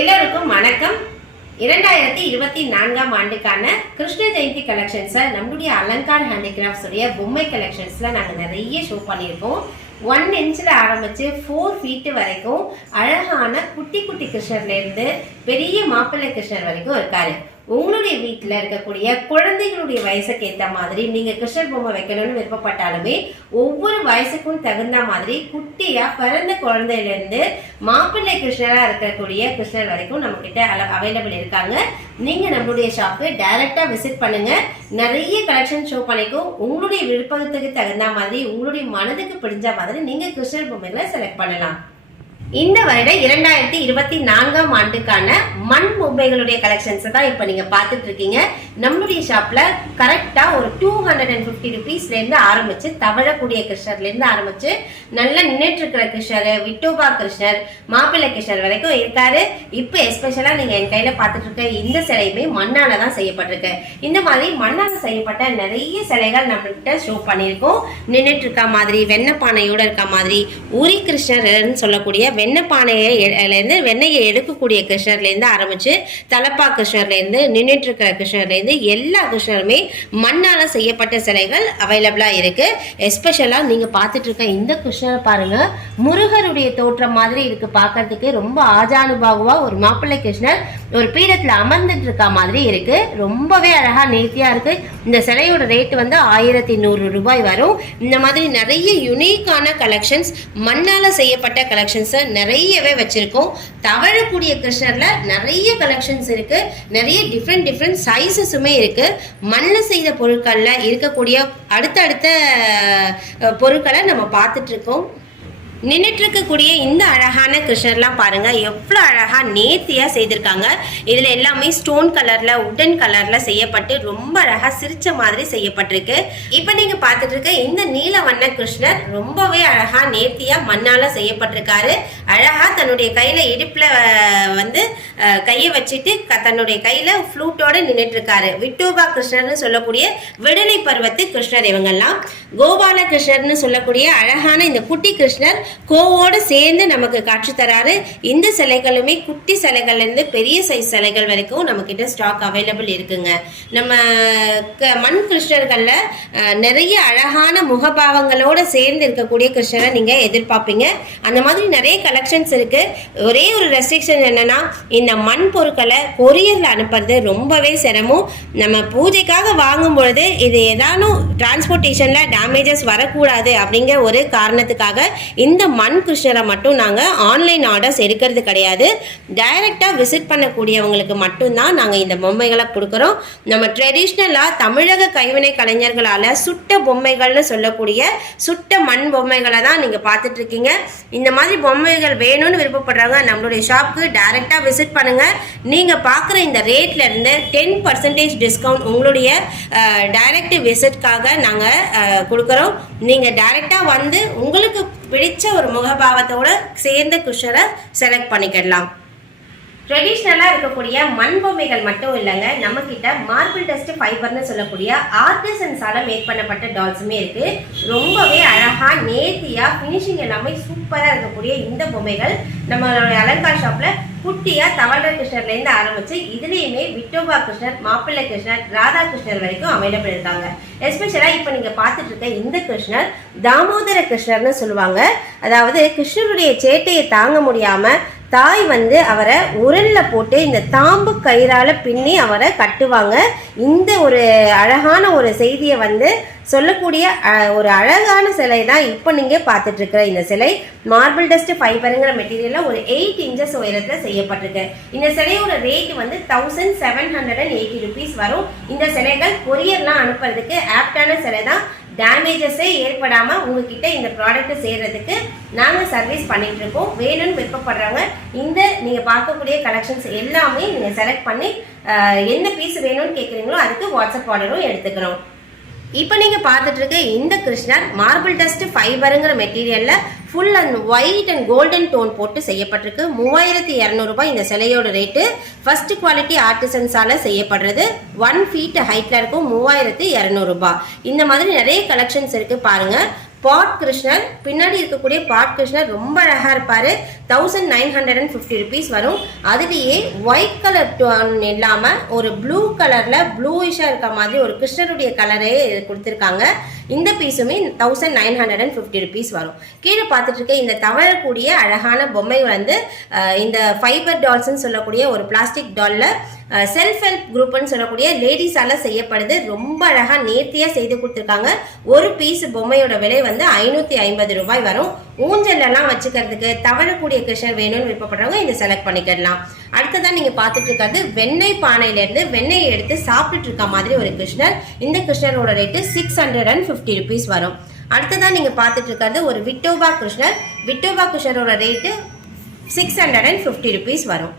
எல்லோருக்கும் வணக்கம். 2024ஆம் ஆண்டுக்கான கிருஷ்ண ஜெயந்தி கலெக்ஷன்ஸை நம்முடைய அலங்கார் ஹேண்டிகிராஃப்ட்ஸ் உடைய பொம்மை கலெக்ஷன்ஸ்ல நாங்கள் நிறைய ஷோ பண்ணியிருக்கோம். 1 இன்ச்சில் ஆரம்பிச்சு 4 ஃபீட் வரைக்கும் அழகான குட்டி குட்டி கிருஷ்ணர்ல இருந்து பெரிய மாப்பிள்ளை கிருஷ்ணர் வரைக்கும் இருக்காரு. உங்களுடைய வீட்டில் இருக்கக்கூடிய குழந்தைகளுடைய வயசுக்கு ஏற்ற மாதிரி நீங்க கிருஷ்ணர் பொம்மை வைக்கணும்னு விருப்பப்பட்டாலுமே ஒவ்வொரு வயசுக்கும் தகுந்த மாதிரி குட்டியா பிறந்த குழந்தையில இருந்து மாப்பிள்ளை கிருஷ்ணரா இருக்கக்கூடிய கிருஷ்ணர் வரைக்கும் நம்ம கிட்ட அவைலபிள் இருக்காங்க. நீங்க நம்மளுடைய ஷாப்பு டைரக்டா விசிட் பண்ணுங்க. நிறைய கலெக்ஷன் ஷோ பண்ணிக்கும். உங்களுடைய விருப்பத்துக்கு தகுந்த மாதிரி உங்களுடைய மனதுக்கு பிடிச்ச மாதிரி நீங்க கிருஷ்ணர் பொம்மைகளை செலக்ட் பண்ணலாம். இந்த வருட 2024ஆம் ஆண்டுக்கான மண் பொம்மைகளுடைய கலெக்ஷன்ஸ் தான் இப்ப நீங்க பாத்துட்டு இருக்கீங்க. நம்மளுடைய ஷாப்ல கரெக்டா ஒரு 250 ருபீஸ்ல இருந்து ஆரம்பிச்சு தவழக்கூடிய கிருஷ்ணர்ல இருந்து ஆரம்பிச்சு நல்லா நின்றுட்டு இருக்கிற கிருஷ்ணர், விட்டோபா கிருஷ்ணர், மாப்பிள்ளை கிருஷ்ணர் வரைக்கும் இருக்காரு. இப்ப எஸ்பெஷலா நீங்க என் கையில பாத்துட்டு இருக்க இந்த சிலையுமே மண்ணால தான் செய்யப்பட்டிருக்கு. இந்த மாதிரி மண்ணால செய்யப்பட்ட நிறைய சிலைகள் நம்ம கிட்ட ஷோ பண்ணியிருக்கோம். நின்றுட்டு இருக்க மாதிரி, வெண்ணப்பானையோட இருக்க மாதிரி, உரி கிருஷ்ணர்னு சொல்லக்கூடிய வெண்ணப்பானையிலேருந்து வெண்ணெயை எடுக்கக்கூடிய கிருஷ்ணர்லேருந்து ஆரம்பிச்சு தலப்பா கிருஷ்ணர்லேருந்து நின்றுட்டு இருக்கிற கிருஷ்ணர்லேருந்து எல்லா கிருஷ்ணருமே மண்ணால் செய்யப்பட்ட சிலைகள் அவைலபிளாக இருக்கு. எஸ்பெஷலாக நீங்கள் பார்த்துட்டு இருக்க இந்த கிருஷ்ணர் பாருங்க, முருகருடைய தோற்றம் மாதிரி இருக்கு. பார்க்கறதுக்கு ரொம்ப ஆஜானுபாகுவா ஒரு மாப்பிள்ளை கிருஷ்ணர் ஒரு பீடத்தில் அமர்ந்துட்டு இருக்க மாதிரி இருக்கு. ரொம்பவே அழகா நேர்த்தியா இருக்கு. இந்த சிலையோட ரேட் வந்து 1100 ரூபாய் வரும். இந்த மாதிரி நிறைய யுனிக்கான கலெக்ஷன்ஸ், மண்ணால செய்யப்பட்ட கலெக்ஷன்ஸ் நிறையவே வச்சிருக்கோம். தவழக்கூடிய கிருஷ்ணர்ல நிறைய கலெக்ஷன்ஸ் இருக்கு. நிறைய டிஃப்ரெண்ட் சைஸஸுமே இருக்கு. மண்ணில் செய்த பொருட்கள்ல இருக்கக்கூடிய அடுத்தடுத்த பொருட்களை நம்ம பார்த்துட்டு இருக்கோம். நின்றுட்டு இருக்கக்கூடிய இந்த அழகான கிருஷ்ணர்லாம் பாருங்க, எவ்வளோ அழகா நேர்த்தியா செய்திருக்காங்க. இதுல எல்லாமே ஸ்டோன் கலர்ல, உட்டன் கலர்ல செய்யப்பட்டு ரொம்ப அழகா சிரிச்ச மாதிரி செய்யப்பட்டிருக்கு. இப்ப நீங்க பார்த்துட்டு இருக்க இந்த நீல வண்ண கிருஷ்ணர் ரொம்பவே அழகா நேர்த்தியா மண்ணால செய்யப்பட்டிருக்காரு. அழகா தன்னுடைய கையில இடுப்புல வந்து கையை வச்சுட்டு தன்னுடைய கையில ஃப்ளூட்டோட நின்றுட்டு இருக்காரு. விட்டோபா கிருஷ்ணர்னு சொல்லக்கூடிய விடுதலை பருவத்து கிருஷ்ணர். இவங்கெல்லாம் கோபால கிருஷ்ணர்னு சொல்லக்கூடிய அழகான இந்த குட்டி கிருஷ்ணர் கோவோடு சேர்ந்து நமக்கு காட்சி தராரு. இந்த சிலைகளுமே குட்டி சிலைகள்ல இருந்து பெரிய சைஸ் சிலைகள் வரைக்கும் நம்ம கிட்ட ஸ்டாக் அவைலபிள் இருக்குங்க. நம்ம மண் கிருஷ்ணர்கள்ல நிறைய அழகான முகபாவங்களோட சேர்ந்து இருக்கக்கூடிய கிருஷ்ணரை நீங்க எதிர்பார்ப்பீங்க. அந்த மாதிரி நிறைய கலெக்ஷன்ஸ் இருக்கு. ஒரே ஒரு ரெஸ்ட்ரிக்ஷன் என்னன்னா, இந்த மண் பொருட்களை கொரியர்ல அனுப்புறது ரொம்பவே சிரமம். நம்ம பூஜைக்காக வாங்கும் பொழுது இது ஏதானும் டிரான்ஸ்போர்ட்டேஷன்ல டேமேஜஸ் வரக்கூடாது அப்படிங்கிற ஒரு காரணத்துக்காக இந்த மண் கிருஷ்ணரை மட்டும் நாங்கள் ஆன்லைன் ஆர்டர்ஸ் எடுக்கிறது கிடையாது. டைரக்டாக விசிட் பண்ணக்கூடியவங்களுக்கு மட்டும்தான் நாங்கள் இந்த பொம்மைகளை கொடுக்குறோம். நம்ம ட்ரெடிஷ்னலாக தமிழக கைவினை கலைஞர்களால் சுட்ட பொம்மைகள்னு சொல்லக்கூடிய சுட்ட மண் பொம்மைகளை தான் நீங்கள் பார்த்துட்டு இருக்கீங்க. இந்த மாதிரி பொம்மைகள் வேணும்னு விருப்பப்படுறாங்க, நம்மளுடைய ஷாப்புக்கு டைரக்டாக விசிட் பண்ணுங்கள். நீங்கள் பார்க்குற இந்த ரேட்ல இருந்து 10% டிஸ்கவுண்ட் உங்களுடைய டைரக்ட் விசிட்காக நாங்கள் கொடுக்குறோம். நீங்கள் டைரக்டாக வந்து உங்களுக்கு பிடிச்ச ஒரு முகபாவத்தோட சேர்ந்த கிருஷ்ணரை செலக்ட் பண்ணிக்கலாம். ட்ரெடிஷ்னலாக இருக்கக்கூடிய மண் பொம்மைகள் மட்டும் இல்லைங்க, நம்ம கிட்ட மார்பிள் டஸ்ட் ஃபைபர்னு சொல்லக்கூடிய ஆர்டிசன்ஸால மேக் பண்ணப்பட்ட டால்ஸுமே இருக்கு. ரொம்பவே அழகா நேர்த்தியா ஃபினிஷிங் எல்லாமே சூப்பராக இருக்கக்கூடிய இந்த பொம்மைகள் நம்மளோட அலங்கார் ஷாப்ல குட்டியா தவழ்ற கிருஷ்ணர்ல இருந்து ஆரம்பிச்சு இதுலயுமே விட்டோபா கிருஷ்ணர், மாப்பிள்ளை கிருஷ்ணர், ராதா கிருஷ்ணர் வரைக்கும் அவைலபிள் இருக்காங்க. எஸ்பெஷலா இப்ப நீங்க பார்த்துட்டு இருக்க இந்த கிருஷ்ணர் தாமோதர கிருஷ்ணர்னு சொல்லுவாங்க. அதாவது கிருஷ்ணருடைய சேட்டையை தாங்க முடியாம தாய் வந்து அவரை உரல்ல போட்டு இந்த தாம்பு கயிறால பின்னி அவரை கட்டுவாங்க. இந்த ஒரு அழகான ஒரு செய்தியை வந்து சொல்லக்கூடிய ஒரு அழகான சிலை தான் இப்போ நீங்கள் பார்த்துட்டு இருக்கிற இந்த சிலை. மார்பிள் டஸ்ட் ஃபைபருங்கிற மெட்டீரியலில் ஒரு 8 இன்ச்சஸ் உயரத்தில் செய்யப்பட்டிருக்கு. இந்த சிலையோட ரேட் வந்து 1780 ருபீஸ் வரும். இந்த சிலைகள் கொரியர்லாம் அனுப்புறதுக்கு ஆப்டான சிலை தான். டேமேஜஸே ஏற்படாமல் உங்ககிட்ட இந்த ப்ராடக்ட் சேர்றதுக்கு நாங்கள் சர்வீஸ் பண்ணிட்டு இருக்கோம். வேணும்னு விருப்பப்படுறவங்க இந்த நீங்கள் பார்க்கக்கூடிய கலெக்ஷன்ஸ் எல்லாமே நீங்கள் செலக்ட் பண்ணி எந்த பீஸ் வேணும்னு கேட்குறீங்களோ அதுக்கு வாட்ஸ்அப் ஆர்டரும் எடுத்துக்கிறோம். இப்போ நீங்கள் பார்த்துட்டு இருக்க இந்த கிருஷ்ணர் மார்பிள் டஸ்ட் ஃபைபருங்கிற மெட்டீரியலில் full and white and golden tone போட்டு செய்யப்பட்டிருக்கு. 3200 ரூபாய் இந்த சிலையோட ரேட்டு. ஃபர்ஸ்ட் குவாலிட்டி ஆர்டிசன்ஸால செய்யப்படுறது. 1 ஃபீட் ஹைட்ல இருக்கும். 3200 ரூபாய். இந்த மாதிரி நிறைய கலெக்ஷன்ஸ் இருக்கு பாருங்க. பாட் கிருஷ்ணர், பின்னாடி இருக்கக்கூடிய பாட் கிருஷ்ணர் ரொம்ப அழகா இருப்பாரு. 1950 rupees வரும். அதுலேயே ஒயிட் கலர் டோன் இல்லாமல் ஒரு ப்ளூ கலரில் ப்ளூயிஷாக இருக்க மாதிரி ஒரு கிருஷ்ணருடைய கலரே கொடுத்துருக்காங்க. இந்த பீஸுமே 1950 rupees வரும். கீழே பார்த்துட்டு இருக்க இந்த தவழக்கூடிய அழகான பொம்மை வந்து இந்த ஃபைபர் டால்ஸ்ன்னு சொல்லக்கூடிய ஒரு பிளாஸ்டிக் டால்ல செல்ஃப் ஹெல்ப் குரூப்னு சொல்லக்கூடிய லேடிஸால செய்யப்படுது. ரொம்ப அழகா நேர்த்தியா செய்து கொடுத்துருக்காங்க. ஒரு பீஸ் பொம்மையோட விலை வந்து 550 ரூபாய் வரும். ஊஞ்சல்லாம் வச்சுக்கிறதுக்கு தவழக்கூடிய கிருஷ்ணர் வேணும்னு விருப்பப்படுறவங்க இதை செலக்ட் பண்ணிக்கலாம். அடுத்ததான் நீங்க பார்த்துட்டு இருக்கிறது வெண்ணெய் பானையில இருந்து வெண்ணெயை எடுத்து சாப்பிட்டுட்டு இருக்க மாதிரி ஒரு கிருஷ்ணர். இந்த கிருஷ்ணரோட ரேட்டு 650 rupees வரும். அடுத்ததான் நீங்க பார்த்துட்டு இருக்கிறது ஒரு விட்டோபா கிருஷ்ணர். விட்டோபா கிருஷ்ணரோட ரேட்டு 650 rupees வரும்.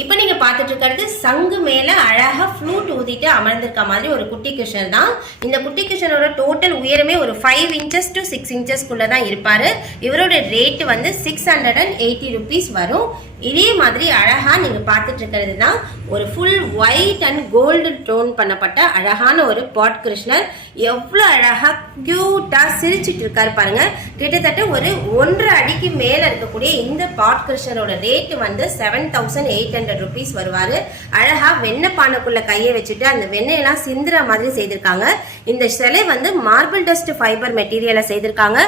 இப்போ நீங்க பார்த்துட்டு இருக்கிறது சங்கு மேல அழகா ஃப்ளூட் ஊதிட்டு அமர்ந்திருக்க மாதிரி ஒரு குட்டி கிருஷ்ணர் தான். இந்த குட்டி கிருஷ்ணரோட டோட்டல் உயரமே ஒரு 5 inches to 6 inches தான் இருப்பாரு. இவரோட ரேட் வந்து 680 rupees வரும். இதே மாதிரி அழகா நீங்க பார்த்துட்டு இருக்கிறது தான் ஒரு full white and gold tone பண்ணப்பட்ட அழகான ஒரு பாட் கிருஷ்ணர். எவ்வளவு அழகா கியூட்டா சிரிச்சிட்டு இருக்காரு பாருங்க. கிட்டத்தட்ட ஒரு 1.5 அடிக்கு மேல இருக்கக்கூடிய இந்த பாட் கிருஷ்ணரோட ரேட் வந்து 7800 rupees வருவாரு. அழகா வெண்ணெய் பானைக்குள்ள கையை வச்சுட்டு அந்த வெண்ணெயெல்லாம் சிந்துற மாதிரி செய்திருக்காங்க. இந்த சிலை வந்து மார்பிள் டஸ்ட் ஃபைபர் மெட்டீரியலை செய்திருக்காங்க.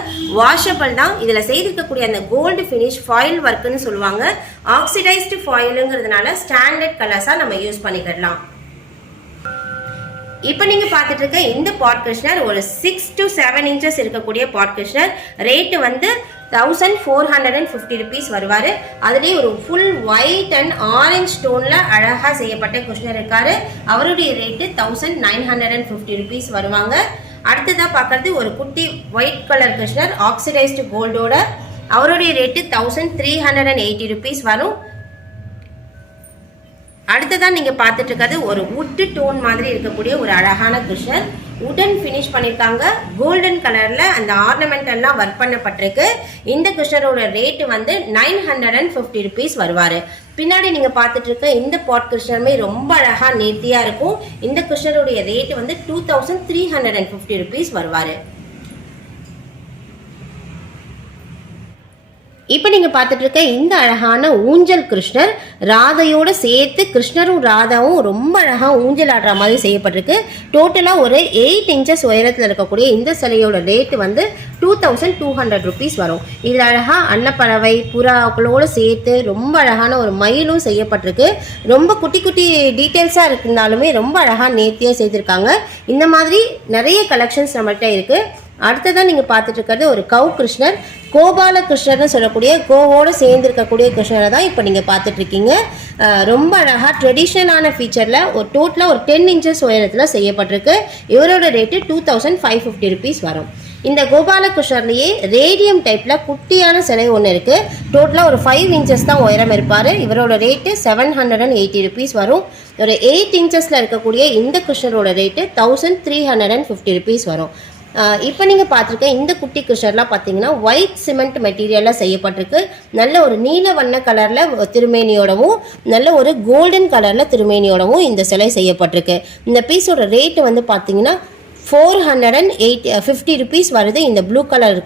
வாஷபிள் தான். இதுல செய்திருக்கக்கூடிய அந்த கோல்டு ஃபினிஷ் ஃபாயில் ஒர்க்னு சொல்லுவாங்க. ஆக்சிடைஸ்டு ஃபாயிலுங்கிறதுனால ஸ்டாண்டர்ட் கலர்ஸா நம்ம யூஸ் பண்ணிக்கலாம். இப்போ நீங்க பார்த்துட்டு இருக்க இந்த பாட் கிருஷ்ணர் ஒரு 6 to 7 inches இருக்கக்கூடிய பாட் கிருஷ்ணர். ரேட் வந்து 1450 rupees வருவாரு. அதுலேயே ஒரு ஃபுல் ஒயிட் அண்ட் ஆரஞ்ச் ஸ்டோன்ல அழகா செய்யப்பட்ட கிருஷ்ணர் இருக்காரு. அவருடைய ரேட்டு 1950 rupees வருவாங்க. அடுத்ததா பார்க்கறது ஒரு குட்டி ஒயிட் கலர் கிருஷ்ணர் ஆக்சிடைஸ்டு கோல்டோட. அவருடைய ரேட்டு 1380 rupees வரும். அடுத்ததான் நீங்க பார்த்துட்டு இருக்கிறது ஒரு வுட் டோன் மாதிரி இருக்கக்கூடிய ஒரு அழகான கிருஷ்ணர். உடன் ஃபினிஷ் பண்ணியிருக்காங்க. கோல்டன் கலர்ல அந்த ஆர்னமெண்ட் எல்லாம் ஒர்க் பண்ணப்பட்டிருக்கு. இந்த கிருஷ்ணரோட ரேட் வந்து 950 rupees வருவாரு. பின்னாடி நீங்க பார்த்துட்டு இருக்க இந்த பாட் கிருஷ்ணருமே ரொம்ப அழகா நேர்த்தியா இருக்கும். இந்த கிருஷ்ணருடைய ரேட் வந்து 2350 rupees வருவாரு. இப்போ நீங்க பார்த்துட்டு இருக்க இந்த அழகான ஊஞ்சல் கிருஷ்ணர் ராதையோட சேர்த்து கிருஷ்ணரும் ராதாவும் ரொம்ப அழகா ஊஞ்சல் ஆடுற மாதிரி செய்யப்பட்டிருக்கு. டோட்டலா ஒரு 8 inches உயரத்தில் இருக்கக்கூடிய இந்த சிலையோட ரேட் வந்து 2200 rupees வரும். இதுல அழகா அன்னப்பறவை புறாக்களோட சேர்த்து ரொம்ப அழகான ஒரு மயிலும் செய்யப்பட்டிருக்கு. ரொம்ப குட்டி குட்டி டீட்டெயில்ஸா இருந்தாலுமே ரொம்ப அழகா நேர்த்தியா செய்திருக்காங்க. இந்த மாதிரி நிறைய கலெக்ஷன்ஸ் நம்மள்கிட்ட இருக்கு. அடுத்ததான் நீங்க பார்த்துட்டு இருக்கிறது ஒரு கவு கிருஷ்ணர். கோபால கிருஷ்ணர்னு சொல்லக்கூடிய கோவோட சேர்ந்து இருக்கக்கூடிய கிருஷ்ணரை தான் இப்போ நீங்க பார்த்துட்டு இருக்கீங்க. ரொம்ப அழகா ட்ரெடிஷ்னலான ஃபீச்சர்ல ஒரு டோட்டலா ஒரு 10 inches உயரத்துல செய்யப்பட்டிருக்கு. இவரோட ரேட்டு 2550 rupees வரும். இந்த கோபால கிருஷ்ணர்லயே ரேடியம் டைப்ல குட்டியான சிலை ஒன்று இருக்கு. டோட்டலா ஒரு 5 inches தான் உயரம் இருப்பாரு. இவரோட ரேட்டு 780 rupees வரும். ஒரு 8 inchesல இருக்கக்கூடிய இந்த கிருஷ்ணரோட ரேட்டு 1350 rupees வரும். இப்போ நீங்கள் பார்த்துருக்க இந்த குட்டி கிருஷ்ணர்லாம் பார்த்தீங்கன்னா ஒயிட் சிமெண்ட் மெட்டீரியலில் செய்யப்பட்டிருக்கு. நல்ல ஒரு நீல வண்ண கலரில் திருமேனியோடவும் நல்ல ஒரு கோல்டன் கலரில் திருமேனியோடவும் இந்த சிலை செய்யப்பட்டிருக்கு. இந்த பீஸோட ரேட்டு வந்து பார்த்தீங்கன்னா 450 rupees வருது. இந்த ப்ளூ கலர்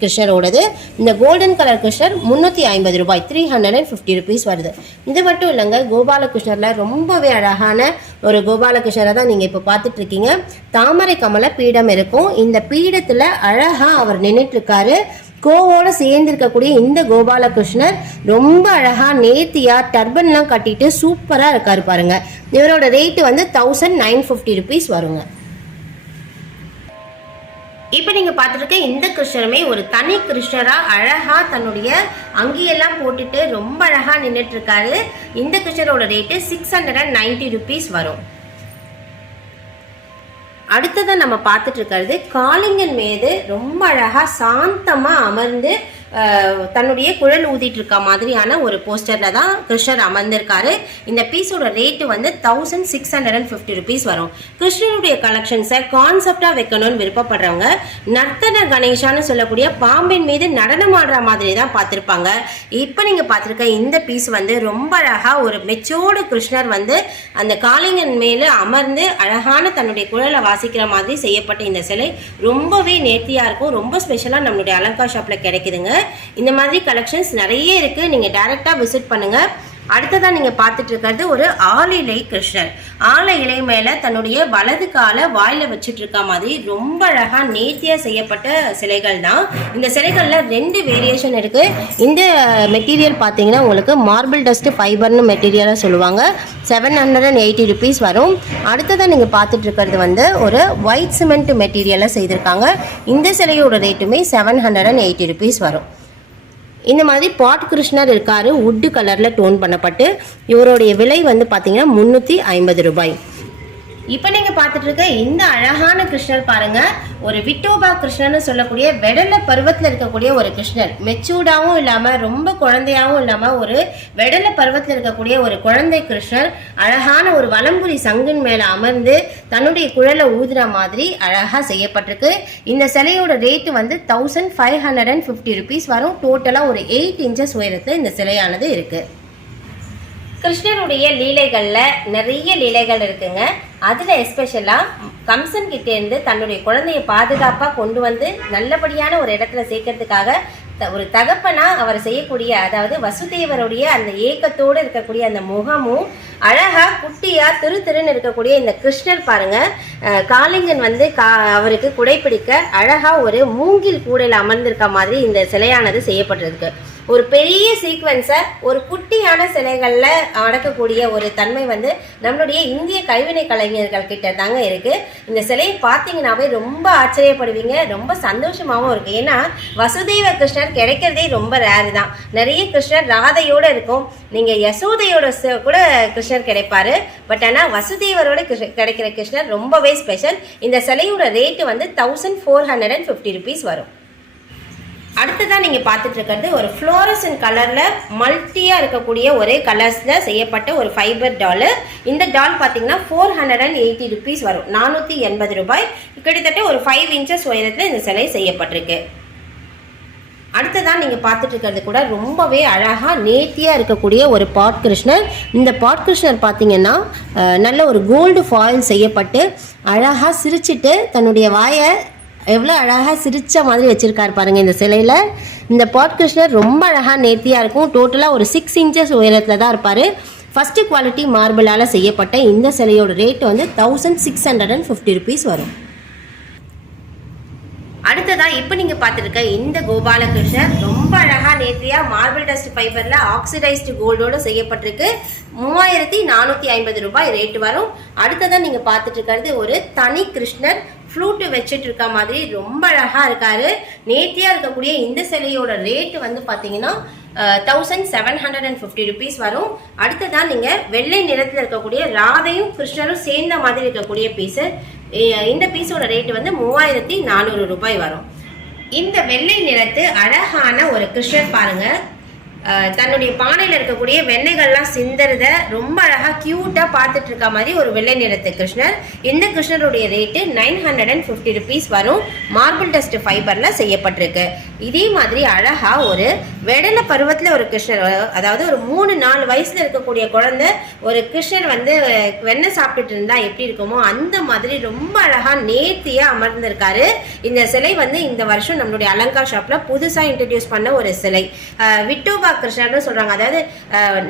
கிருஷ்ணரோடது. இந்த கோல்டன் கலர் கிருஷ்ணர் 350 ரூபாய் 350 rupees வருது. இது மட்டும் இல்லைங்க, கோபாலகிருஷ்ணரில் ரொம்பவே அழகான ஒரு கோபாலகிருஷ்ணரை தான் நீங்கள் இப்போ பார்த்துட்டு இருக்கீங்க. தாமரை கமல பீடம் இருக்கும். இந்த பீடத்தில் அழகாக அவர் நின்றுட்டுருக்காரு. கோவோட சேர்ந்து இருக்கக்கூடிய இந்த கோபாலகிருஷ்ணர் ரொம்ப அழகா நேர்த்தியா டர்பன்லாம் கட்டிட்டு சூப்பராக இருக்காரு பாருங்க. இவரோட ரேட்டு வந்து 1950 rupees வருங்க. இப்போ நீங்கள் பார்த்துட்டு இருக்க இந்த கிருஷ்ணருமே ஒரு தனி கிருஷ்ணராக அழகாக தன்னுடைய அங்கியெல்லாம் போட்டுட்டு ரொம்ப அழகாக நின்றுட்டு இருக்காரு. இந்த கிருஷ்ணரோட ரேட்டு 690 rupees வரும். அடுத்ததான் நம்ம பார்த்துட்டு இருக்கிறது காளிங்கன் மீது ரொம்ப அழகாக சாந்தமாக அமர்ந்து தன்னுடைய குழல் ஊதிட்டு இருக்க மாதிரியான ஒரு போஸ்டர்ல தான் கிருஷ்ணர் அமர்ந்திருக்காரு. இந்த பீஸோட ரேட்டு வந்து 1650 rupees வரும். கிருஷ்ணனுடைய கலெக்ஷன்ஸை கான்செப்டா வைக்கணும்னு விருப்பப்படுறவங்க நர்த்தன கணேஷான்னு சொல்லக்கூடிய பாம்பின் மீது நடனம் ஆடுற மாதிரி தான் பார்த்துருப்பாங்க. இப்போ நீங்க பார்த்துருக்க இந்த பீஸ் வந்து ரொம்ப அழகா ஒரு மெச்சோர்டு கிருஷ்ணர் வந்து அந்த காளிங்கன் மேல அமர்ந்து அழகான தன்னுடைய குழலை வாசிக்கிற மாதிரி செய்யப்பட்ட இந்த சிலை ரொம்பவே நேர்த்தியா இருக்கும். ரொம்ப ஸ்பெஷலா நம்மளுடைய அலங்கார் ஷாப்ல கிடைக்குதுங்க. இந்த மாதிரி கலெக்ஷன்ஸ் நிறைய இருக்குது, நீங்கள் டைரெக்டாக விசிட் பண்ணுங்கள். அடுத்ததான் நீங்கள் பார்த்துட்டு இருக்கிறது ஒரு ஆளிலை கிருஷ்ணர். ஆலை இலை மேலே தன்னுடைய வலது காலை வாயில் வச்சுட்டு இருக்க மாதிரி ரொம்ப அழகாக நேர்த்தியாக செய்யப்பட்ட சிலைகள் தான். இந்த சிலைகளில் 2 வேரியேஷன் இருக்குது. இந்த மெட்டீரியல் பார்த்தீங்கன்னா உங்களுக்கு மார்பிள் டஸ்ட் ஃபைபர்னு மெட்டீரியலாக சொல்லுவாங்க. 780 rupees வரும். அடுத்ததான் நீங்கள் பார்த்துட்டு இருக்கிறது வந்து ஒரு ஒயிட் சிமெண்ட் மெட்டீரியலாக செய்திருக்காங்க. இந்த சிலையோட ரேட்டுமே 780 rupees வரும். இந்த மாதிரி பாட் கிருஷ்ணர் இருக்காரு, வுட்டு கலரில் டோன் பண்ணப்பட்டு. இவருடைய விலை வந்து பார்த்தீங்கன்னா 350 ரூபாய். இப்போ நீங்கள் பார்த்துட்டு இருக்க இந்த அழகான கிருஷ்ணர் பாருங்க, ஒரு விட்டோபா கிருஷ்ணர்னு சொல்லக்கூடிய வெடல பருவத்தில் இருக்கக்கூடிய ஒரு கிருஷ்ணர். மெச்சூர்டாகவும் இல்லாமல் ரொம்ப குழந்தையாகவும் இல்லாமல் ஒரு வெடல பருவத்தில் இருக்கக்கூடிய ஒரு குழந்தை கிருஷ்ணர் அழகான ஒரு வலம்புரி சங்கின் மேலே அமர்ந்து தன்னுடைய குழலை ஊதுற மாதிரி அழகாக செய்யப்பட்டிருக்கு. இந்த சிலையோட ரேட்டு வந்து 1550 rupees வரும். டோட்டலாக ஒரு 8 inches உயரத்தில் இந்த சிலையானது இருக்குது. கிருஷ்ணருடைய லீலைகளில் நிறைய லீலைகள் இருக்குங்க. அதில் எஸ்பெஷலாக கம்சன் கிட்டேருந்து தன்னுடைய குழந்தைய பாதுகாப்பாக கொண்டு வந்து நல்லபடியான ஒரு இடத்துல சேர்க்கறதுக்காக ஒரு தகப்பனாக அவர் செய்யக்கூடிய, அதாவது வசுதேவருடைய அந்த ஏக்கத்தோடு இருக்கக்கூடிய அந்த முகமும் அழகாக குட்டியாக திருன்னு இருக்கக்கூடிய இந்த கிருஷ்ணர் பாருங்கள். காளிங்கன் வந்து அவருக்கு குடைப்பிடிக்க அழகாக ஒரு மூங்கில் கூடையில் அமர்ந்திருக்க மாதிரி இந்த சிலையானது செய்யப்பட்டிருக்கு. ஒரு பெரிய சீக்வன்ஸை ஒரு குட்டியான சிலைகளில் அடக்கக்கூடிய ஒரு தன்மை வந்து நம்மளுடைய இந்திய கைவினை கலைஞர்கள் கிட்ட தாங்க இருக்குது. இந்த சிலையை பார்த்தீங்கன்னாவே ரொம்ப ஆச்சரியப்படுவீங்க, ரொம்ப சந்தோஷமாகவும் இருக்குது. ஏன்னா வசுதேவ கிருஷ்ணர் கிடைக்கிறதே ரொம்ப ரேர் தான். நிறைய கிருஷ்ணர் ராதையோடு இருக்கும், நீங்கள் யசோதையோட கூட கிருஷ்ணர் கிடைப்பாரு. பட் ஆனால் வசுதேவரோட கிடைக்கிற கிருஷ்ணர் ரொம்பவே ஸ்பெஷல். இந்த சிலையோட ரேட்டு வந்து 1450 rupees வரும். அடுத்ததான் நீங்கள் பார்த்துட்டு இருக்கிறது ஒரு ஃப்ளோரசன் கலரில் மல்டியாக இருக்கக்கூடிய ஒரே கலர்ஸில் செய்யப்பட்ட ஒரு ஃபைபர் டாலு. இந்த டால் பார்த்தீங்கன்னா 480 rupees வரும், 480 ரூபாய். கிட்டத்தட்ட ஒரு 5 inches உயரத்தில் இந்த சிலை செய்யப்பட்டிருக்கு. அடுத்ததான் நீங்கள் பார்த்துட்டு இருக்கிறது கூட ரொம்பவே அழகாக நேர்த்தியாக இருக்கக்கூடிய ஒரு பாட் கிருஷ்ணர். இந்த பாட் கிருஷ்ணர் பார்த்தீங்கன்னா நல்ல ஒரு கோல்டு ஃபாயில் செய்யப்பட்டு அழகாக சிரிச்சிட்டு தன்னுடைய வாயை எவ்வளோ அழகாக சிரித்த மாதிரி வச்சுருக்காரு பாருங்கள் இந்த சிலையில். இந்த பாட் கிருஷ்ணர் ரொம்ப அழகாக நேர்த்தியாக இருக்கும். டோட்டலாக ஒரு 6 inches உயரத்தில் தான் இருப்பார். ஃபஸ்ட்டு குவாலிட்டி மார்பிளால் செய்யப்பட்ட இந்த சிலையோட ரேட்டு வந்து 1650 rupees வரும். அடுத்ததான் இப்போ நீங்கள் பார்த்துருக்க இந்த கோபாலகிருஷ்ணர் ரொம்ப அழகாக நேர்த்தியாக மார்பிள் டஸ்ட் ஃபைபரில் ஆக்சிடைஸ்டு கோல்டோடு செய்யப்பட்டிருக்கு. 3450 ரூபாய் ரேட்டு வரும். அடுத்ததான் நீங்கள் பார்த்துட்டு இருக்கிறது ஒரு தனி கிருஷ்ணர் ஃப்ளூட்டு வச்சுட்டு இருக்க மாதிரி ரொம்ப அழகாக இருக்காரு. நேர்த்தியாக இருக்கக்கூடிய இந்த சிலையோட ரேட்டு வந்து பார்த்தீங்கன்னா 1750 rupees வரும். அடுத்ததான் நீங்கள் வெள்ளை நிறத்தில் இருக்கக்கூடிய ராதையும் கிருஷ்ணரும் சேர்ந்த மாதிரி இருக்கக்கூடிய பீஸு. இந்த பீஸோட ரேட்டு வந்து 3400 ரூபாய் வரும். இந்த வெள்ளை நிறத்து அழகான ஒரு கிருஷ்ணர் பாருங்க, தன்னுடைய பானையில் இருக்கக்கூடிய வெண்ணெய்கள்லாம் சிந்தறத ரொம்ப அழகாக க்யூட்டாக பார்த்துட்டு இருக்க மாதிரி ஒரு வெள்ளை நிறத்து கிருஷ்ணர். இந்த கிருஷ்ணருடைய ரேட்டு 950 rupees வரும். மார்பிள் டஸ்ட் ஃபைபரில் செய்யப்பட்டிருக்கு. இதே மாதிரி அழகாக ஒரு வெடல பருவத்தில் ஒரு கிருஷ்ணர், அதாவது ஒரு 3-4 வயசில் இருக்கக்கூடிய குழந்தை ஒரு கிருஷ்ணர் வந்து வெண்ணெய் சாப்பிட்டுட்டு இருந்தால் எப்படி இருக்குமோ அந்த மாதிரி ரொம்ப அழகாக நேர்த்தியாக அமர்ந்திருக்காரு. இந்த சிலை வந்து இந்த வருஷம் நம்மளுடைய அலங்கார் ஷாப்பில் புதுசாக இன்ட்ரடியூஸ் பண்ண ஒரு சிலை. விட்டோபா கிருஷ்ணர்னு சொல்றாங்க. அதாவது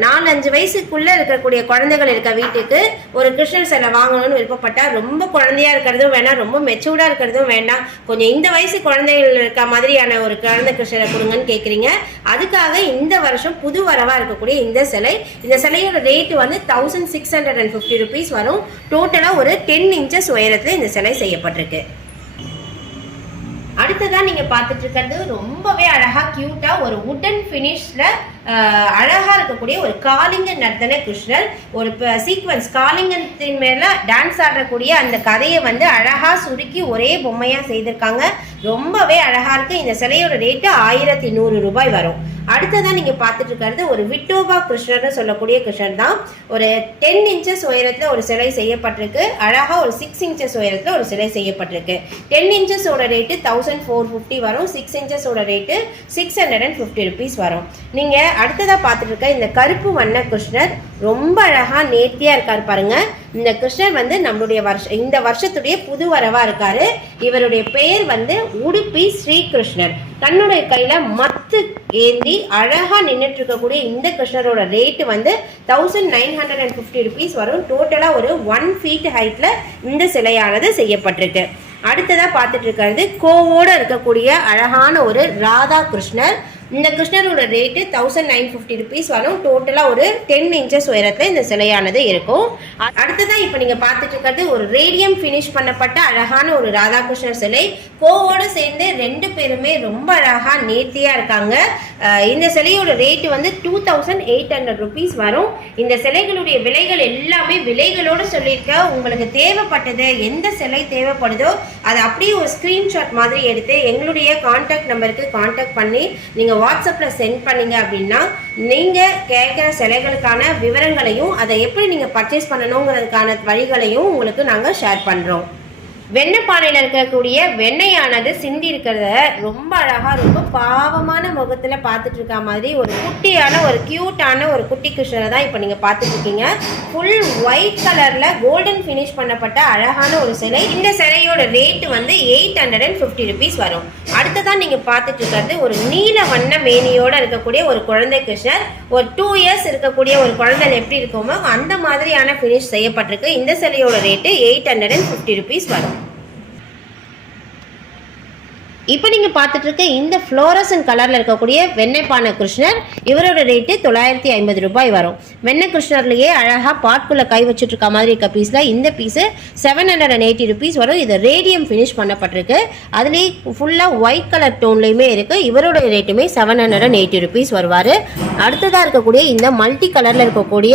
4-5 வயசுக்குள்ள இருக்கக்கூடிய குழந்தைகள் இருக்க வீட்டுக்கு ஒரு கிருஷ்ணர் சிலை வாங்கணும்னு விருப்பப்பட்டா ரொம்ப குழந்தையா இருக்கிறதும் வேண்டாம், ரொம்ப மெச்சூர்டா இருக்கிறதும் வேண்டாம், கொஞ்சம் இந்த வயசு குழந்தைகள் இருக்க மாதிரியான ஒரு குழந்தை கிருஷ்ணரை கொடுங்கன்னு கேட்குறீங்க. அதுக்காக இந்த வருஷம் புது வரவா இருக்கக்கூடிய இந்த சிலை, இந்த சிலையோட ரேட்டு வந்து 1650 rupees வரும். டோட்டலா ஒரு 10 inches உயரத்துல இந்த சிலை செய்யப்பட்டிருக்கு. அடுத்ததான் நீங்க பார்த்துட்டு இருக்கிறது ரொம்பவே அழகா கியூட்டா ஒரு வுடன் ஃபினிஷ்ல அழகா இருக்கக்கூடிய ஒரு காளிங்க நர்த்தன கிருஷ்ணர். ஒரு சீக்வன்ஸ் காளிங்கத்தின் மேல டான்ஸ் ஆடக்கூடிய அந்த கதையை வந்து அழகா சுருக்கி ஒரே பொம்மையா செய்திருக்காங்க. ரொம்பவே அழகா இருக்கு. இந்த சிலையோட ரேட்டு 1100 ரூபாய் வரும். அடுத்ததான் நீங்க பார்த்துட்டு இருக்கிறது ஒரு விட்டோபா கிருஷ்ணர்னு சொல்லக்கூடிய கிருஷ்ணர் தான். ஒரு 10 inches உயரத்துல ஒரு சிலை செய்யப்பட்டிருக்கு. அழகா ஒரு 6 inches உயரத்துல ஒரு சிலை செய்யப்பட்டிருக்கு. 10 inches ஓட ரேட்டு 1450 வரும். 6 inches ஓட ரேட்டு 650 rupees வரும். நீங்க அடுத்ததா பார்த்துட்டு இருக்க இந்த கருப்பு வண்ண கிருஷ்ணர் ரொம்ப அழகா நேர்த்தியா இருக்காரு பாருங்க. இந்த கிருஷ்ணர் வந்து நம்மளுடைய இந்த வருஷத்துடைய புது வரவா இருக்காரு. இவருடைய பெயர் வந்து உடுப்பி ஸ்ரீ கிருஷ்ணர். தன்னுடைய கையில மத்து ஏந்தி அழகா நின்றுட்டு இருக்கக்கூடிய இந்த கிருஷ்ணரோட ரேட்டு வந்து 1950 rupees வரும். டோட்டலா ஒரு 1 feet ஹைட்ல இந்த சிலையானது செய்யப்பட்டிருக்கு. அடுத்ததா பார்த்துட்டு இருக்கிறது கோவோட இருக்கக்கூடிய அழகான ஒரு ராதா கிருஷ்ணர். இந்த கிருஷ்ணரோட ரேட்டு 1950 rupees வரும். டோட்டலா ஒரு 10 inches உயரத்துல இந்த சிலையானது இருக்கும். அடுத்ததான் இப்ப நீங்க பார்த்துட்டு இருக்கிறது ஒரு ரேடியம் ஃபினிஷ் பண்ணப்பட்ட அழகான ஒரு ராதாகிருஷ்ணர் சிலை. கோவோட சேர்ந்து 2 பேருமே ரொம்ப அழகா நேர்த்தியா இருக்காங்க. இந்த சிலையோட ரேட்டு வந்து 2800 rupees வரும். இந்த சிலைகளுடைய விலைகள் எல்லாமே விலைகளோடு சொல்லியிருக்க. உங்களுக்கு தேவைப்பட்டது எந்த சிலை தேவைப்படுதோ அதை அப்படியே ஒரு ஸ்கிரீன்ஷாட் மாதிரி எடுத்து எங்களுடைய கான்டாக்ட் நம்பருக்கு கான்டாக்ட் பண்ணி நீங்க வாட்ஸ்அப்ல சென்ட் பண்ணீங்க அப்படின்னா நீங்க கேட்கிற சிலைகளுக்கான விவரங்களையும் அதை எப்படி நீங்க பர்ச்சேஸ் பண்ணணுங்கிறதுக்கான வழிகளையும் உங்களுக்கு நாங்க ஷேர் பண்றோம். வெண்ணெய் பானையில் இருக்கக்கூடிய வெண்ணெயானது சிந்தி இருக்கிறத ரொம்ப அழகா ரொம்ப பாவமான முகத்துல பார்த்துட்டு இருக்க மாதிரி ஒரு குட்டியான ஒரு கியூட்டான ஒரு குட்டி கிருஷ்ணரை தான் இப்போ நீங்க பார்த்துட்டு இருக்கீங்க. ஃபுல் ஒயிட் கலர்ல கோல்டன் ஃபினிஷ் பண்ணப்பட்ட அழகான ஒரு சிலை. இந்த சிலையோட ரேட் வந்து 850 rupees வரும். அடுத்ததான் நீங்க பார்த்துட்டு இருக்கிறது ஒரு நீல வண்ண மேனியோட இருக்கக்கூடிய ஒரு குழந்தை கிருஷ்ணர். ஒரு 2 years இருக்கக்கூடிய ஒரு குழந்தை எப்படி இருக்குமோ அந்த மாதிரியான ஃபினிஷ் செய்யப்பட்டிருக்கு. இந்த சிலையோட ரேட்டு 850 rupees வரும். இப்போ நீங்கள் பார்த்துட்டு இருக்க இந்த ஃப்ளோரசன் கலரில் இருக்கக்கூடிய வெண்ணெய்ப்பானை கிருஷ்ணர் இவரோட ரேட்டு 950 ரூபாய் வரும். வெண்ணெய் கிருஷ்ணர்லேயே அழகாக பாட்குள்ளே கை வச்சுட்டு இருக்க மாதிரி இருக்க பீஸில் இந்த பீஸு 780 rupees வரும். இது ரேடியம் ஃபினிஷ் பண்ணப்பட்டிருக்கு. அதுலேயே ஃபுல்லாக ஒயிட் கலர் டோன்லேயுமே இருக்குது. இவரோட ரேட்டுமே 780 rupees வருவார். அடுத்ததாக இருக்கக்கூடிய இந்த மல்டி கலரில் இருக்கக்கூடிய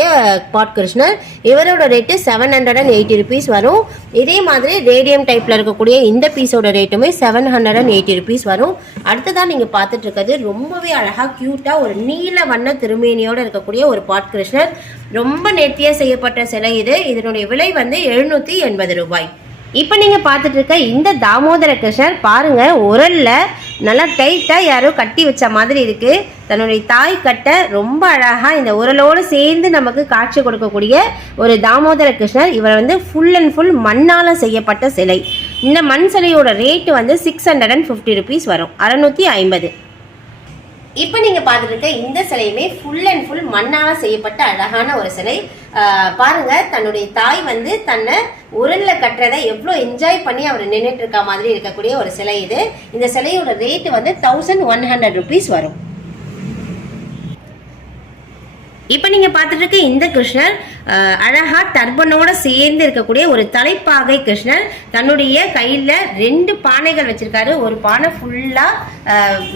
பாட் கிருஷ்ணர் இவரோட ரேட்டு 780 rupees வரும். இதே மாதிரி ரேடியம் டைப்பில் இருக்கக்கூடிய இந்த பீஸோட ரேட்டுமே 780 rupees வரும். அடுத்ததான் நீங்க பார்த்துட்டு இருக்கிறது ரொம்பவே அழகா கியூட்டா ஒரு நீல வண்ண திருமேனியோட இருக்கக்கூடிய ஒரு பாட் கிருஷ்ணர். ரொம்ப நேர்த்தியா செய்யப்பட்ட சிலை இது. இதனுடைய விலை வந்து 780 ரூபாய். இப்போ நீங்க பார்த்துட்டு இருக்க இந்த தாமோதர கிருஷ்ணர் பாருங்க, உரல்ல நல்லா டைட்டா யாரோ கட்டி வச்ச மாதிரி இருக்கு. தன்னுடைய தாய் கட்ட ரொம்ப அழகா இந்த உரலோடு சேர்ந்து நமக்கு காட்சி கொடுக்கக்கூடிய ஒரு தாமோதர கிருஷ்ணர். இவர் வந்து ஃபுல் அண்ட் ஃபுல் மண்ணால செய்யப்பட்ட சிலை. இந்த மண் சிலையோட ரேட்டு வந்து 650 rupees வரும், 650. இப்போ நீங்க பார்த்துட்டு இருக்க இந்த சிலையுமே ஃபுல் அண்ட் ஃபுல் மண்ணால செய்யப்பட்ட அழகான ஒரு சிலை. பாருங்க, தன்னுடைய தாய் வந்து தன்னை உரல்ல கட்டுறதை எவ்வளோ என்ஜாய் பண்ணி அவர் நின்றுட்டு இருக்க மாதிரி இருக்கக்கூடிய ஒரு சிலை இது. இந்த சிலையோட ரேட்டு வந்து 1100 rupees வரும். இப்போ நீங்க பார்த்துட்டு இருக்க இந்த கிருஷ்ணர் அழகா டர்பனோட சேர்ந்து இருக்கக்கூடிய ஒரு தலைப்பாகை கிருஷ்ணர். தன்னுடைய கையில 2 பானைகள் வச்சிருக்காரு. ஒரு பானை ஃபுல்லா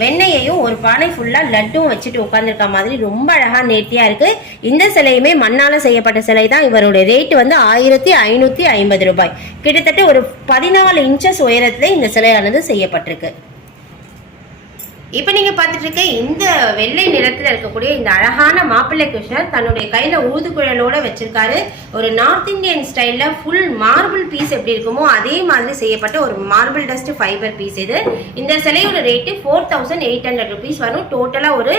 வெண்ணெயையும் ஒரு பானை ஃபுல்லா லட்டும் வச்சுட்டு உட்கார்ந்துருக்க மாதிரி ரொம்ப அழகா நேர்த்தியா இருக்கு. இந்த சிலையுமே மண்ணால செய்யப்பட்ட சிலை தான். இவருடைய ரேட்டு வந்து 1550 ரூபாய். கிட்டத்தட்ட ஒரு 14 inches உயரத்துல இந்த சிலையானது செய்யப்பட்டிருக்கு. இப்போ நீங்க பார்த்துட்டு இருக்க இந்த வெள்ளை நிறத்துல இருக்கக்கூடிய இந்த அழகான மாப்பிள்ளை கிருஷ்ணர் தன்னுடைய கையில ஊதுகுழலோட வச்சிருக்காரு. ஒரு நார்த் இந்தியன் ஸ்டைல்ல ஃபுல் மார்பிள் பீஸ் எப்படி இருக்குமோ அதே மாதிரி செய்யப்பட்ட ஒரு மார்பிள் டஸ்ட் ஃபைபர் பீஸ் இது. இந்த சிலையோட ரேட்டு 4800 rupees வரும். டோட்டலா ஒரு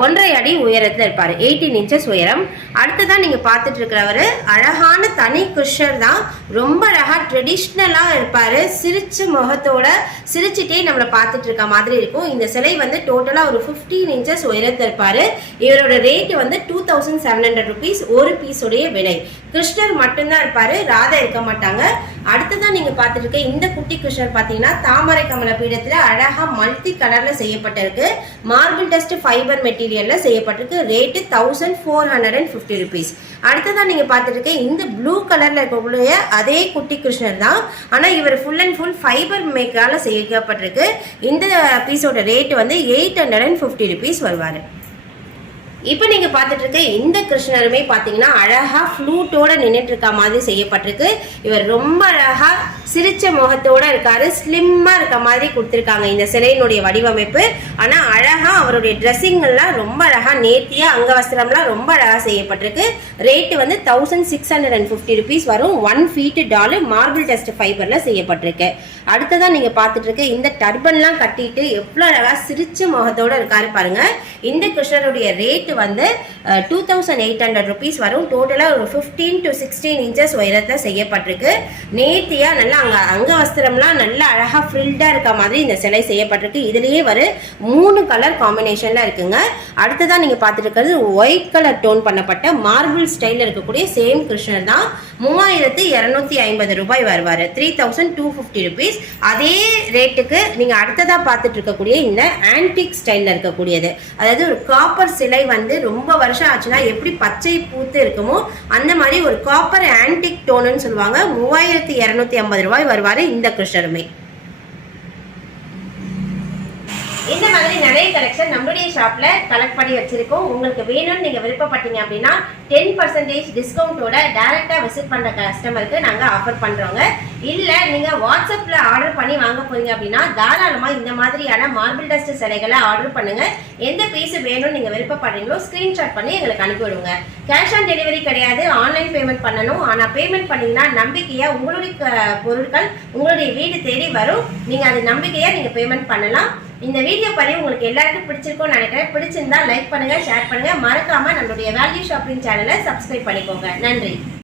1.5 அடி உயரத்துல இருப்பாரு, 18 inches உயரம். அடுத்ததான் நீங்க பார்த்துட்டு இருக்கிறவரு அழகான தனி கிருஷ்ணர் தான். ரொம்ப அழகா ட்ரெடிஷ்னலா இருப்பாரு. சிரிச்ச முகத்தோட சிரிச்சுட்டே நம்மளை பார்த்துட்டு இருக்க மாதிரி இருக்கும். இந்த சிலை வந்து டோட்டலா ஒரு 15 inches உயரத்தில் இருப்பாரு. இவரோட ரேட் வந்து 2700 rupees ஒரு பீஸோடைய விலை. கிருஷ்ணர் மட்டும்தான் இருப்பாரு, ராதா இருக்க மாட்டாங்க. அடுத்ததான் நீங்க பார்த்துட்டு இருக்க இந்த குட்டி கிருஷ்ணர் பாத்தீங்கன்னா தாமரை கமல பீடத்துல அழகா மல்டி கலர்ல செய்யப்பட்டிருக்கு. மார்பிள் டஸ்ட் ஃபைபர் மெட்டீரியல்ல செய்யப்பட்டிருக்கு. Rate 1450 rupees. அடுத்ததான் நீங்க பார்த்துட்டு இருக்க இந்த ப்ளூ கலர்ல இருக்கக்கூடிய அதே குட்டி கிருஷ்ணர் தான். ஆனா இவர் ஃபுல் அண்ட் ஃபுல் ஃபைபர் மேக்கால செய்யப்பட்டிருக்கு. இந்த பீஸோட ரேட் வந்து 850 rupees வருவாரு. இப்போ நீங்க பார்த்துட்டு இருக்க இந்த கிருஷ்ணருமே பாத்தீங்கன்னா அழகா ஃப்ளூட்டோட நின்றுட்டு இருக்க மாதிரி செய்யப்பட்டிருக்கு. இவர் ரொம்ப அழகா சிரிச்ச முகத்தோட இருக்காரு. ஸ்லிம்மா இருக்க மாதிரி கொடுத்துருக்காங்க இந்த சிலையினுடைய வடிவமைப்பு. ஆனா அழகா அவருடைய ட்ரெஸ்ஸிங் எல்லாம் ரொம்ப அழகா நேர்த்தியா அங்கவஸ்திரம்லாம் ரொம்ப அழகா செய்யப்பட்டிருக்கு. ரேட்டு வந்து 1650 rupees வரும். 1 feet டால் மார்பிள் டஸ்ட் ஃபைபர்ல செய்யப்பட்டிருக்கு. அடுத்ததான் நீங்க பார்த்துட்டு இருக்க இந்த டர்பன்லாம் கட்டிட்டு எவ்வளவு அழகா சிரிச்ச முகத்தோட இருக்காரு பாருங்க. இந்த கிருஷ்ணருடைய ரேட்டு வந்து 2800 rupees வரும். டோட்டலாக ஒரு 15 to 16 inches உயரத்தை செய்யப்பட்டிருக்கு. நேர்த்தியாக நல்லா அங்கவஸ்திரம்லாம் நல்லா அழகாக ஃப்ரில்டாக இருக்க மாதிரி இந்த சிலை செய்யப்பட்டிருக்கு. இதுலேயே வர 3 கலர் காம்பினேஷனில் இருக்குங்க. அடுத்ததான் நீங்கள் பார்த்துட்டு இருக்கிறது ஒயிட் கலர் டோன் பண்ணப்பட்ட மார்பிள் ஸ்டைலில் இருக்கக்கூடிய சேம் கிருஷ்ணர் தான். 3250 ரூபாய் வருவார். 3250 rupees. அதே ரேட்டுக்கு நீங்கள் அடுத்ததாக பார்த்துட்டு இருக்கக்கூடிய இந்த ஆன்டிக் ஸ்டைலில் இருக்கக்கூடியது, அதாவது ஒரு காப்பர் சிலை வந்து ரொம்ப வருஷம் ஆச்சுன்னா எப்படி பச்சை பூத்து இருக்குமோ அந்த மாதிரி ஒரு காப்பர் ஆன்டிக் டோனுன்னு சொல்லுவாங்க. 3250 ரூபாய் வருவார் இந்த கிருஷ்ணருமே. இந்த மாதிரி நிறைய கலெக்ஷன் நம்மளுடைய ஷாப்ல கலெக்ட் பண்ணி வச்சிருக்கோம். உங்களுக்கு வேணும்னு நீங்க விருப்பப்பட்டீங்க அப்படின்னா 10% டிஸ்கவுண்டோட டைரக்டா விசிட் பண்ற கஸ்டமருக்கு நாங்க ஆஃபர் பண்றோங்க. இல்ல நீங்க வாட்ஸ்அப்ல ஆர்டர் பண்ணி வாங்க போறீங்க அப்படின்னா தாராளமா இந்த மாதிரியான மார்பிள் டஸ்ட் சிலைகளை ஆர்டர் பண்ணுங்க. எந்த பீஸ் வேணும்னு நீங்க விருப்பப்படுறீங்களோ ஸ்கிரீன்ஷாட் பண்ணி எங்களுக்கு அனுப்பிவிடுங்க. கேஷ் ஆன் டெலிவரி கிடையாது, ஆன்லைன் பேமெண்ட் பண்ணணும். ஆனா பேமெண்ட் பண்ணீங்கன்னா நம்பிக்கையா உங்களுடைய பொருட்கள் உங்களுடைய வீடு தேடி வரும். நீங்க அது நம்பிக்கையா நீங்க பேமெண்ட் பண்ணலாம். இந்த வீடியோ பதிவு உங்களுக்கு எல்லாருக்கும் பிடிச்சிருக்கும்னு நினைக்கிறேன். பிடிச்சிருந்தா லைக் பண்ணுங்க, ஷேர் பண்ணுங்க. மறக்காம நம்மளுடைய வேல்யூ ஷாப்பிங் சேனலை சப்ஸ்கிரைப் பண்ணிக்கோங்க. நன்றி.